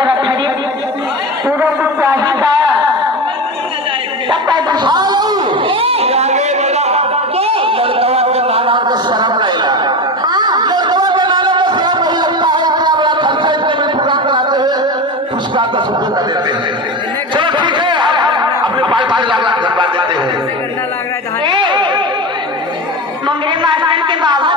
तेरा खरीद पूरा कुछ चाहिए तब पैदा शर्म लाइला लड़कवा के नाना को शर्म नहीं लगता है इतना बड़ा खर्चा इतने में पूरा कराते हैं उसका 10 रुपये का देते हैं। चलो ठीक है अपने 5 लाख धरवा देते हैं। मंगरे मास्टर के बाबा